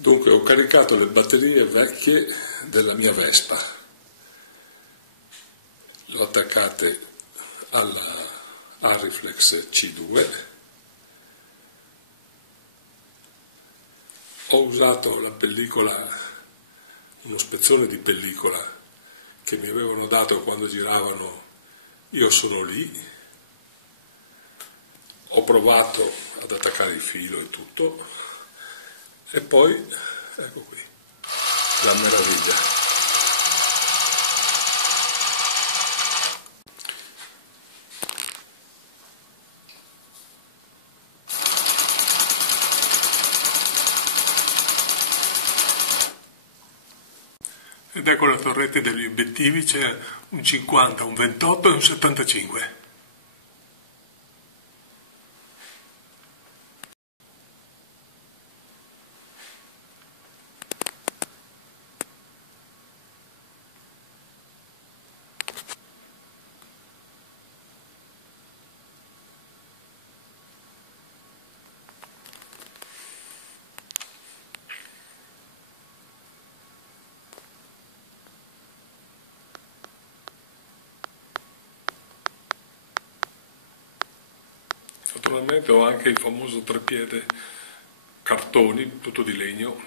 Dunque ho caricato le batterie vecchie della mia Vespa, le ho attaccate alla Arriflex C2, ho usato la pellicola, uno spezzone di pellicola che mi avevano dato quando giravano Io sono lì, ho provato ad attaccare il filo e tutto, e poi ecco qui la meraviglia. Ed ecco la torretta degli obiettivi, c'è un 50, un 28 e un 75. Naturalmente ho anche il famoso treppiede cartoni, tutto di legno,